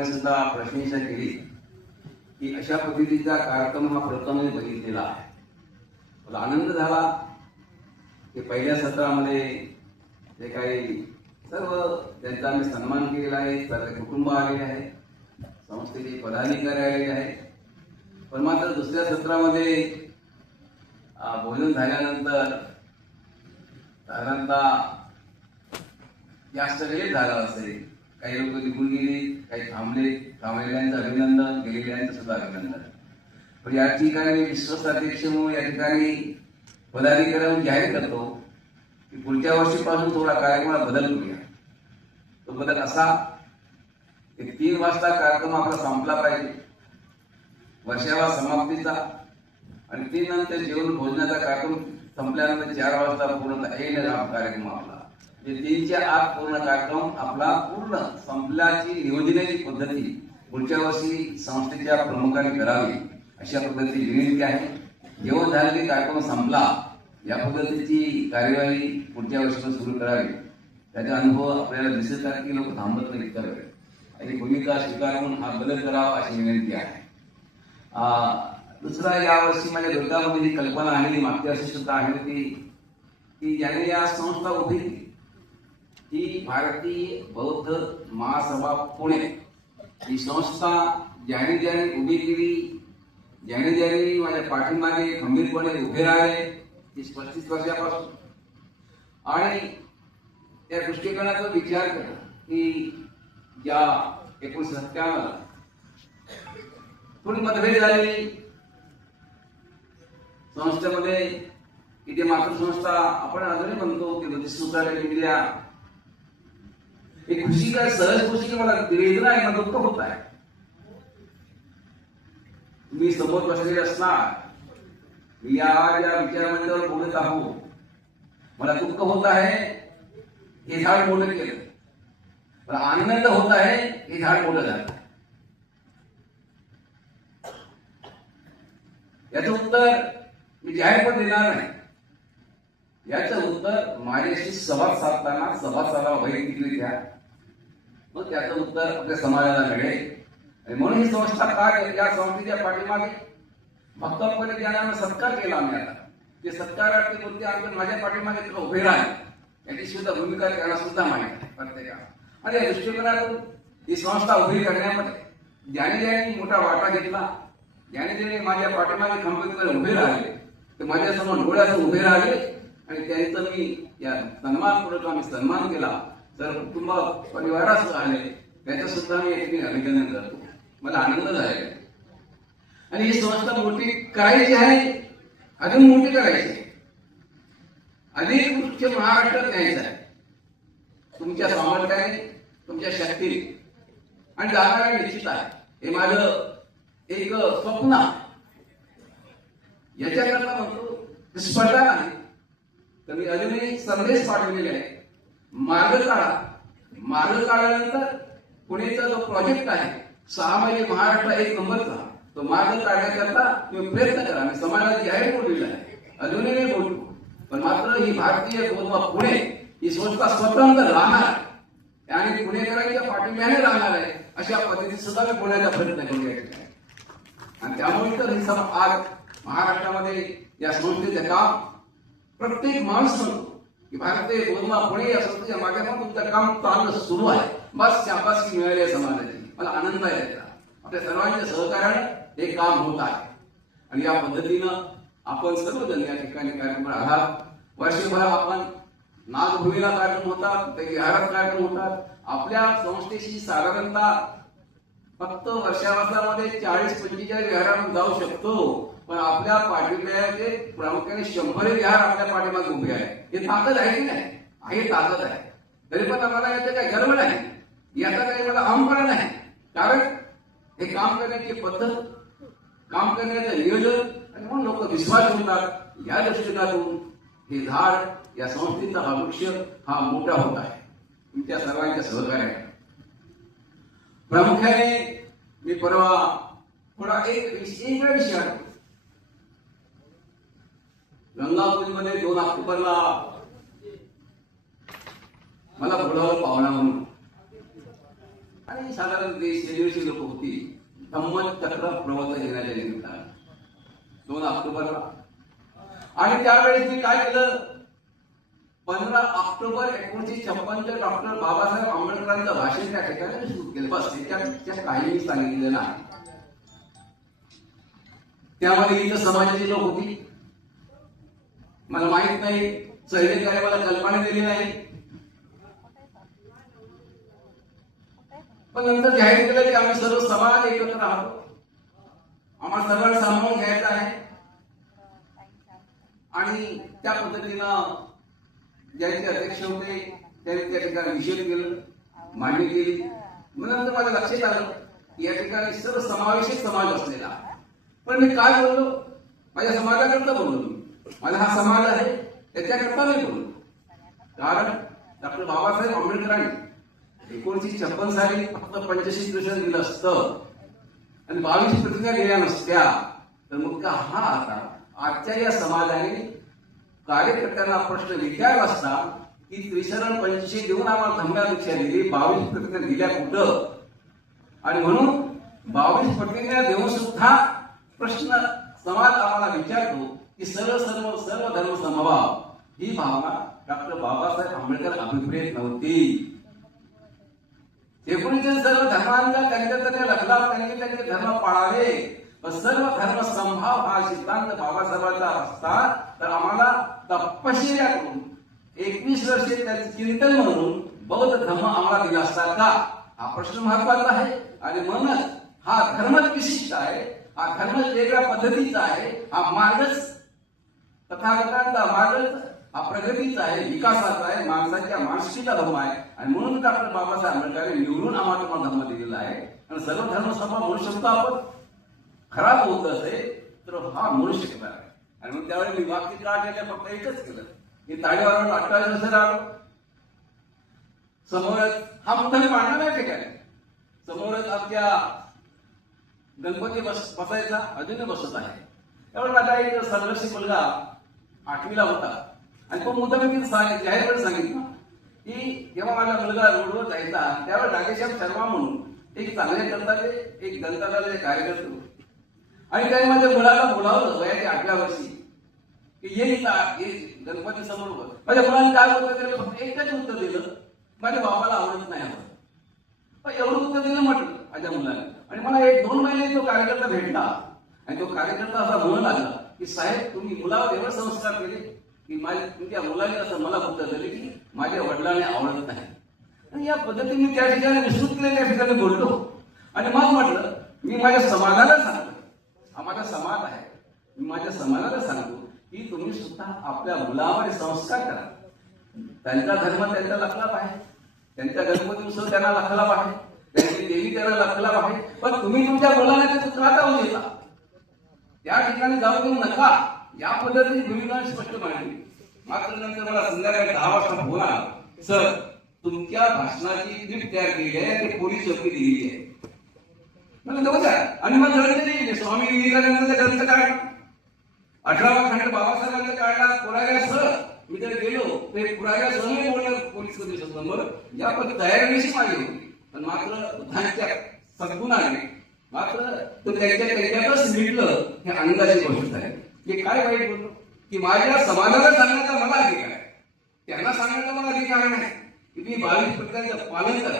प्रामुख्याने सुद्धा प्रशंसा केली. की अशा पद्धतीचा कार्यक्रम हा प्रथमच बघितलेला आहे. मला आनंद झाला. की पहिल्या सत्रामध्ये जे काही सर्व त्यांचा आम्ही सन्मान केलेला आहे सर्व कुटुंब आलेले आहे संस्थेचे पदाधिकारी आलेले आहेत. पण मात्र दुसऱ्या सत्रामध्ये भोजन झाल्यानंतर साधारणतः जास्त वेळ झाला असेल. काही लोक निघून गेली काही थांबले. थांबलेल्यांचं अभिनंदन. गेलेल्यांचं सुद्धा अभिनंदन. पण या ठिकाणी विश्वस्त अध्यक्ष म्हणून या ठिकाणी पदाधिकाऱ्यांना जाहीर करतो की पुढच्या वर्षीपासून थोडा कार्यक्रमात बदल करूया. तो बदल असा की तीन वाजता कार्यक्रम आपला संपला पाहिजे. वर्षाला समाप्तीचा आणि तीन नंतर जेवण भोजनाचा कार्यक्रम संपल्यानंतर चार वाजता पूर्ण येईल कार्यक्रम आपला. देवीच्या तीनच्या आत पूर्ण कार्यक्रम आपला पूर्ण संपल्याची नियोजनाची पद्धती पुढच्या वर्षी संस्थेच्या प्रमुखांनी करावी अशा पद्धतीची विनंती आहे. जेवण झालेली कार्यक्रम संपला या पद्धतीची कार्यवाही पुढच्या वर्षी सुरू करावी. त्याचा अनुभव आपल्याला दिसत आहे की लोक थांबत नाही करावे आणि भूमिका स्वीकारून हा बदल करावा अशी विनंती आहे. दुसरा यावर्षी माझ्या दुर्गामध्ये जी कल्पना आलेली मागच्या वर्षी सुद्धा आहे ती की ज्याने या संस्था उभी केली. ही भारतीय बौद्ध महासभा पुणे. ही संस्था ज्याने ज्याने उभी केली ज्याने ज्याने माझ्या पाठिंबाने खंबीरपणे उभे राहिले ती पस्तीस वर्षापासून. आणि त्या दृष्टिकोनाचा विचार करा की ज्या एकोणीसशे सत्त्याण्णवला थोडी मतभेद झालेली संस्थेमध्ये इथे मातृसंस्था आपण अजूनही म्हणतो की बुद्धिस्टुकाने दिल्या एक खुशी काय सहज खुशी मला वेदना आहे मला दुःख होत आहे. मी समोर बसलेले असणार मी या ज्या विचारमंडळावर बोलत आहो. मला दुःख होत आहे हे झाड मोठं केलं. मला आनंद होत आहे हे झाड मोठं झालं. याचं उत्तर मी जाहीर पण देणार नाही. याचं उत्तर माझ्याशी संवाद साधताना सभा साधा वैयक्तिकरित्या मग त्याचं उत्तर आपल्या समाजाला मिळेल. आणि म्हणून ही संस्था काय या संस्थेच्या पाठीमागे भक्तांपणे ज्ञानानं सत्कार केला आम्ही आता. ते सत्कारार्थी कोणते आमच्या माझ्या पाठीमागे तुला उभे राहिले. याची सुद्धा भूमिका त्यांना सुद्धा माहिती आहे. प्रत्येकाला आणि या दृष्टिकोनातून ही संस्था उभी करण्यामध्ये ज्याने मोठा वाटा घेतला ज्याने माझ्या पाठीमागे खंबीरपणे उभे राहिले ते माझ्यासमोर डोळ्यासमोर उभे राहिले आणि त्यांचं मी या सन्मानपूर्वक आम्ही सन्मान केला. तर कुटुंब परिवारास आले त्याचं सुद्धा मी एक अभिनंदन करतो. मला आनंद झालेला आणि ही संस्था मोठी करायची आहे. अजून मोठी करायची. आहे अनेक उच्च महाराष्ट्रात न्यायचं आहे. तुमच्या सामर्थ्याने तुमच्या शक्तीने. आणि जाणारा निश्चित आहे. हे माझं एक स्वप्न आहे. याच्याकरता म्हणतो स्पर्धा नाही. तर मी अजूनही संदेश पाठवलेले आहे मार्ग काढा. मार्ग काढल्यानंतर पुणेचा जो प्रोजेक्ट आहे सहा महिने महाराष्ट्र एक नंबरचा तो मार्ग काढण्याकरता तुम्ही प्रयत्न करा. मी समाजाला जाहीर बोललेला आहे. अजूनही नाही बोलतो पण मात्र ही भारतीय गोदवा पुणे ही संस्था स्वतंत्र राहणार आणि पुणेकरांच्या पाठिंब्याने राहणार आहे अशा पद्धतीने सुद्धा मी बोलायचा प्रयत्न करूया आणि त्यामुळे तर ही सभा आज महाराष्ट्रामध्ये या संस्थेचं काम प्रत्येक माणूस म्हणतो की भारतीय गोदमा पुणे या संस्थेच्या माध्यमातून तुमचं काम चांगलं सुरू आहे बस शाबासकी मिळाली आहे समाजाची मला आनंद आहे त्याचा आपल्या सर्वांच्या सहकार्याने हे काम होत आहे आणि या पद्धतीनं आपण सर्वजण या ठिकाणी कार्यक्रम आहात वर्षभर आपण नागभूमीला कार्यक्रम होतात ते विहारात कार्यक्रम होतात आपल्या संस्थेशी साधारणतः फक्त वर्षावासामध्ये चाळीस पंचेचाळीस विहारात जाऊ शकतो पण आपल्या पाठिंब्याचे प्रामुख्याने शंभर विहार आपल्या पाठीमागे उभे आहे हे ताकद आहे की नाही? आहे ताकद आहे. तरी पण आम्हाला याचं काही गर्व नाही. याचा काही मला अहंपणा नाही. कारण हे काम करण्याची पद्धत काम करण्याचं नियोजन आणि म्हणून लोक विश्वास होतात या दृष्टिकोनातून हे झाड या संस्थेचा हा वृक्ष हा मोठा होत आहे. तुमच्या सर्वांच्या सहकार्याने. प्रामुख्याने मी परवा थोडा एक विषय विषय आठवतो गंगापूरमध्ये दोन ऑक्टोबरला मला बोलावलं पाहुणा म्हणून. आणि साधारण देश लोक होती. धम्म चक्र प्रवर्तन घेण्याच्या निमित्तानं. दोन ऑक्टोबरला आणि त्यावेळेस मी काय केलं? पंधरा ऑक्टोबर एकोणीसशे छप्पनच्या डॉक्टर बाबासाहेब आंबेडकरांचं भाषण त्या ठिकाणी सुरू केलं. बस त्याच्या काही सांगितलेलं नाही. त्यामध्ये इथं समाजाची लोक होती. मला माहीत नाही. सैनिकाने मला कल्पना दिली नाही. पण नंतर जाहीर केलं की आम्ही सर्व समाज एकत्र आहोत. आम्हाला सर्व सामावून घ्यायचं आहे. आणि त्या पद्धतीनं ज्यांचे अध्यक्ष होते त्यांनी त्या ठिकाणी निषेध केलं मांडणी केली. मग नंतर माझ्या लक्षात आलं की या ठिकाणी सर्व समावेशक समाज असलेला. पण मी काय बोललो? माझ्या समाजाकरता बोललो मला माझा हा समाज आहे त्याच्याकरता नाही बोलू कारण डॉक्टर बाबासाहेब आंबेडकरांनी एकोणीशे छप्पन साली फक्त पंचवीस प्रतिशत दिलं असतं. आणि बावीस प्रतिक्रिया दिल्या नसत्या. तर मग का हा आता आजच्या या समाजाने कार्यकर्त्यांना प्रश्न विचारला असता की त्रिशरण पंचवीस देऊन आम्हाला धम्म्यापेक्षा दिली बावीस प्रतिक्रिया दिल्या कुठं? आणि म्हणून बावीस प्रतिक्रिया देऊन सुद्धा प्रश्न समाज आम्हाला विचारतो की सर्व सर्व सर्व धर्म समभाव. ही भावना डॉक्टर बाबासाहेब आंबेडकर अभिप्रेत नव्हती. एकोणीसशे सर्व धर्मांचा त्यांच्या त्यांनी लखला त्यांनी त्यांचे धर्म पाळावे. सर्व धर्म संभाव हा सिद्धांत बाबासाहेबांचा असता तर आम्हाला तपश्चर्या करून एकवीस वर्षे त्याचे चिंतन म्हणून बौद्ध धर्म आम्हाला दिला असता का? हा प्रश्न महत्त्वाचा आहे. आणि म्हणूनच हा धर्मच विशिष्ट आहे. हा धर्मच वेगळ्या पद्धतीचा आहे. हा मार्गच तथागतांचा मार्गच हा प्रगतीचा आहे विकासाचा आहे माणसाच्या मानसिकता धर्म आहे. आणि म्हणून डॉक्टर बाबासाहेब आंबेडकरांनी निवडून आम्हाला तुम्हाला धर्म दिलेला आहे. आणि सर्व धर्म सभा म्हणू शकतो आपण खराब होत असेल तर हा म्हणू शकणार आहे. आणि मग त्यावेळी मी वाक्य केलं फक्त एकच केलं. मी ताडीवर अठ्ठावीस वर्ष आलो. समोरच हा मुद्दा मी मांडणार आहे ठिकाणी. समोरच आमच्या गणपती बस बसायचा अजूनही बसत आहे. त्यामुळे माझा एक सर्वस्वी मुलगा आठवीला होता. आणि तो मुद्दा मी जाहीरपणे सांगितलं. की जेव्हा माझा मुलगा रोडवर जायचा त्यावेळी राधेश्याम शर्मा म्हणून एक चांगले करताले एक दंताले कार्यकर्ते होते. आणि त्याने माझ्या मुलाला बोलावलं वयाच्या आठव्या वर्षी की ये गणपती समोर माझ्या मुलाने काय उत्तर दिलं? फक्त एकच उत्तर दिलं. माझ्या बाबाला आवडत नाही आवडत एवढं उत्तर दिलं म्हटलं माझ्या मुलाने. आणि मला एक दोन महिने तो कार्यकर्ता भेटला. आणि तो कार्यकर्ता असा म्हणू लागला की साहेब तुम्ही मुलावर एवढे संस्कार केले की माझ्या तुमच्या मुलाने असं मला उत्तर दिले की माझ्या वडिलांना आवडत नाही. आणि या पद्धतीने त्या ठिकाणी विस्तृत केले त्या ठिकाणी बोलतो आणि मग म्हटलं मी माझ्या समाजाला सांगतो. हा माझा समाज आहे. मी माझ्या समाजाला सांगतो की तुम्ही सुद्धा आपल्या मुलावर संस्कार करा. त्यांचा धर्म त्यांचा लखलाप आहे. त्यांच्या गणपती उत्सव त्यांना लखलाप आहे. त्यांची देवी त्यांना लखलाप आहे. पण तुम्ही तुमच्या मुलाला त्याचा त्रास देता त्या ठिकाणी जाऊ देऊ नका. या पद्धतीने भूमिका स्पष्ट मांडली. मात्र नंतर मला संध्याकाळी दहा वाजता फोन आला. सर तुमच्या भाषणाची क्लिप तयार केली आहे ते पोलीस चौकी दिलेली आहे. म्हणलं जाऊ द्या. आणि मग ग्रंथ लिहिले स्वामी विवेकानंदांचा ग्रंथ काढला. अठरावा खंड बाबासाहेबांचा काढला. पुराव्या सर मी जर गेलो. ते पुराव्या सह बोलणार पोलीस कधी समोर या पद्धती तयारीविषयी मागे होती. पण मात्र बुद्धांच्या सद्गुणाने मात्र तो त्यांच्या त्यांच्यातच मिटलं हे आनंदाची गोष्ट आहे की काय वाईट बोललो? की माझ्या समाजाला सांगण्याचा मला अधिकार आहे. त्यांना सांगण्याचा मला अधिकार नाही. की मी बावीस प्रकारचं पालन करा.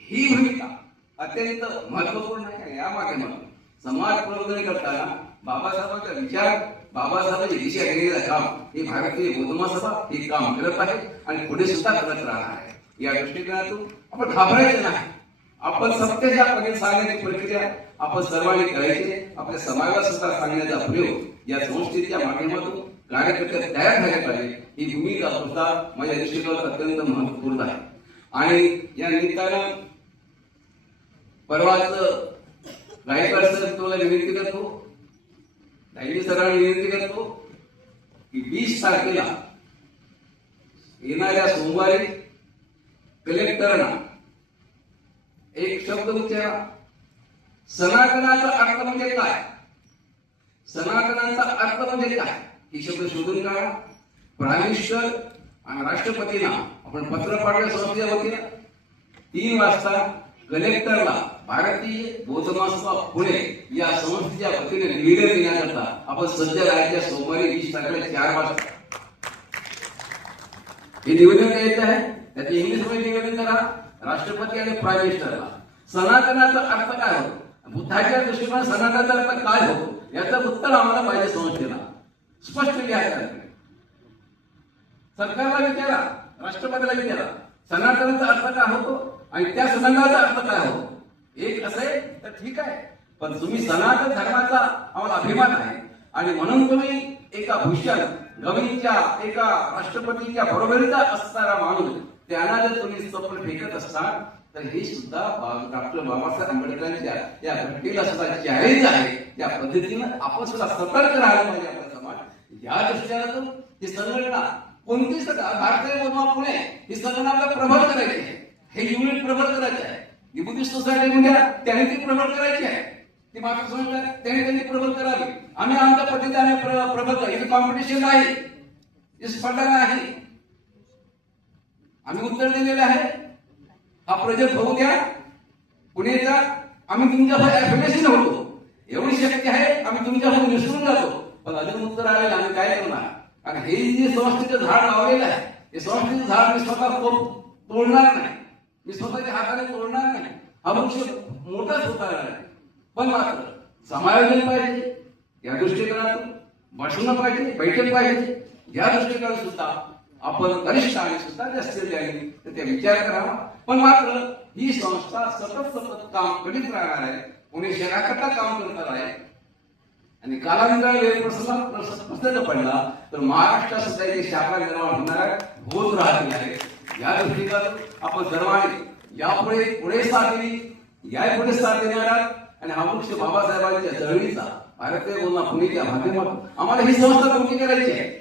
ही भूमिका अत्यंत महत्त्वपूर्ण आहे. या माध्यमातून समाज प्रबोधन करताना बाबासाहेबांचा विचार बाबासाहेबांची दिशा घेण्याचं काम हे भारतीय गोदमा सभा हे काम करत आहे आणि पुढे सुद्धा करत राहणार आहे. या दृष्टिकोनातून आपण घाबरायचं नाही. आपण सत्याच्या पणे सांगण्याची प्रक्रिया आपण सर्वांनी करायची. आपल्या समाजाला सुद्धा सांगण्याचा प्रयोग या संस्थेच्या माध्यमातून कार्यकर्ते तयार झाले पाहिजे. ही भूमिका सुद्धा माझ्या दृष्टिकोनात अत्यंत महत्त्वपूर्ण आहे. आणि या निमित्तानं परवाच गायकवाड सर तुला विनंती करतो. गायकवाड सरांना विनंती करतो की वीस तारखेला येणाऱ्या सोमवारी कलेक्टरना एक शब्द उच्चारा सनातनाचा अर्थ म्हणजे काय? सनातनाचा अर्थ म्हणजे काय? ही शब्द शोधून काढा. प्राणेश्वर आणि राष्ट्रपतींना आपण पत्र पाठवल्या संस्थेच्या वतीनं. तीन वाजता कलेक्टरला भारतीय बौद्धमहोत्सव पुणे या संस्थेच्या वतीने निवेदन देण्याकरता आपण सध्या राहायच्या सोमवारी वीस तारखेला चार वाजता. हे निवेदन द्यायचं आहे. त्याचे इंग्लिशमध्ये निवेदन करा. राष्ट्रपती आणि प्राईम मिनिस्टरला सनातनाचा अर्थ काय होतो? बुद्धाच्या दृष्टीने सनातनाचा अर्थ काय होतो? याचं उत्तर आम्हाला पाहिजे संस्थेला. स्पष्ट लिहायचं सरकारला विचारा. राष्ट्रपतीला विचारा. सनातनाचा अर्थ काय होतो? आणि त्या सनातनाचा अर्थ काय होतो? एक असेल तर ठीक आहे. पण तुम्ही सनातन धर्माचा आम्हाला अभिमान आहे. आणि म्हणून तुम्ही एका भूषण गवळीच्या एका राष्ट्रपतीच्या बरोबरीचा असणारा माणूस त्याला जर तुम्ही स्वप्न फेकत असताल तर हे सुद्धा डॉक्टर बाबासाहेब आंबेडकरांच्या या घटनेला सुद्धा चॅलेंज आहे त्या पद्धतीनं आपण सुद्धा सतर्क राहायला पाहिजे आपला समाज. या दृष्टीनं ही संघटना कोणती संघटना भारतीय बनवा पुणे ही संघटना आपल्याला प्रबळ करायची आहे. हे युनिट प्रबळ करायचं आहे. ही सोसायटी म्हणजे त्यांनी ती प्रबळ करायची आहे. ती मात्र संस्था आहे, त्यांनी त्यांनी प्रबळ करावी. आम्ही आमच्या पद्धतीने आम्ही प्रबळ करू कॉम्पिटिशन आहे. स्पर्धा नाही. आम्ही उत्तर दिलेलं आहे. हा प्रोजेक्ट होऊ द्या. पुणेचा आम्ही तुमच्या ऍफिलिएशन होतो एवढी शक्य आहे आम्ही तुमच्या विसरून जातो. पण अजून उत्तर आलेलं आम्ही काय करणार कारण हे जे संस्थेचं झाड लावलेलं आहे हे संस्थेचं झाड मी स्वतः तोडणार नाही. मी स्वतःच्या हाताने तोडणार नाही. हा वृक्ष मोठाच होता आहे. पण मात्र समायोजन पाहिजे. या दृष्टिकोनातून बसणं पाहिजे बैठक पाहिजे. या दृष्टिकोनात सुद्धा आपण वरिष्ठ आणि सुद्धा जास्त आहे. तर ते विचार करावा पण मात्र ही संस्था सतत सतत काम करीत राहणार आहे. पुणे शहराकरता काम करणार आहे. आणि कालांतराने वेळ प्रसंग पडला तर महाराष्ट्रात सुद्धा इथे शाखा निर्माण होणार होत राहतील आहे. या दृष्टीनं आपण सर्वांनी यापुढे पुढे साथ या पुढे साथ देणार आणि हा वृक्ष बाबासाहेबांच्या चळवळीचा भारतीय बोलणा पुणेच्या माध्यमातून आम्हाला ही संस्था कोणती करायची आहे?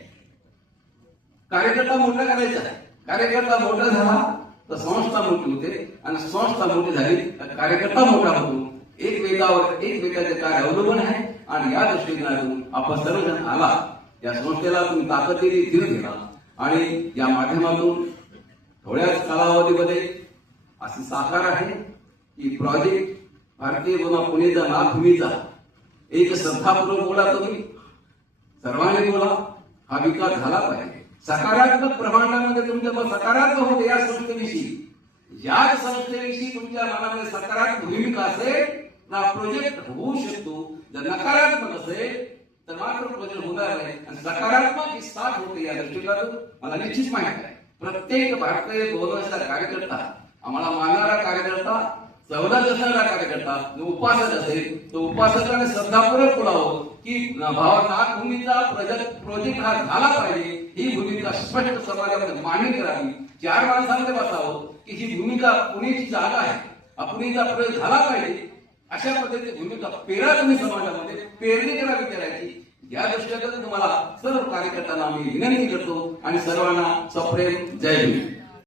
कार्यकर्ता मोठा करायचा आहे. कार्यकर्ता मोठा झाला तर संस्था मोठी होते. आणि संस्था मोठी झाली तर कार्यकर्ता मोठा होतो. एकमेकावर एकमेकाचे कार्य अवलंबून आहे. आणि या दृष्टीकोनातून आपण सर्वजण आला. या संस्थेला तुम्ही ताकदीने धीर दिला. आणि या माध्यमातून थोड्याच कालावधीमध्ये असे साकार आहे की प्रोजेक्ट भारतीय गुन्हा पुणेचा नागभूमीचा एक श्रद्धापूर्वक बोला तुम्ही. सर्वांनी बोला. हा विकास झाला पाहिजे. सकारात्मक प्रमाणामध्ये तुमच्या मग सकारात्मक होते या संस्थेविषयी. या संस्थेविषयी तुमच्या मनामध्ये सकारात्मक भूमिका असेल ना प्रोजेक्ट होऊ शकतो जर नकारात्मक असेल तर मात्र प्रोजेक्ट होणार नाही. आणि सकारात्मक ही साथ होते या दृष्टीकोनातून. मला निश्चित माहिती आहे. प्रत्येक भारतीय बोलण्याचा कार्यकर्ता आम्हाला मानणारा कार्यकर्ता सवलत असणारा कार्यकर्ता जो उपासक असेल तो उपासकाने श्रद्धापूर्वक बोलावं की भावांना भूमीचा प्रोजेक्ट हा झाला पाहिजे. ही भूमिका स्पष्ट समाजामध्ये मांडणी करावी चार माणसांमध्ये बसावं की ही भूमिका पुण्याची जागा आहे. हा प्रयोग झाला पाहिजे. अशा पद्धतीने भूमिका पेरा तुम्ही समाजामध्ये. पेरणी करावी करायची. या दृष्टीने तुम्हाला सर्व कार्यकर्त्यांना आम्ही विनंती करतो. आणि सर्वांना सप्रेम जय भीम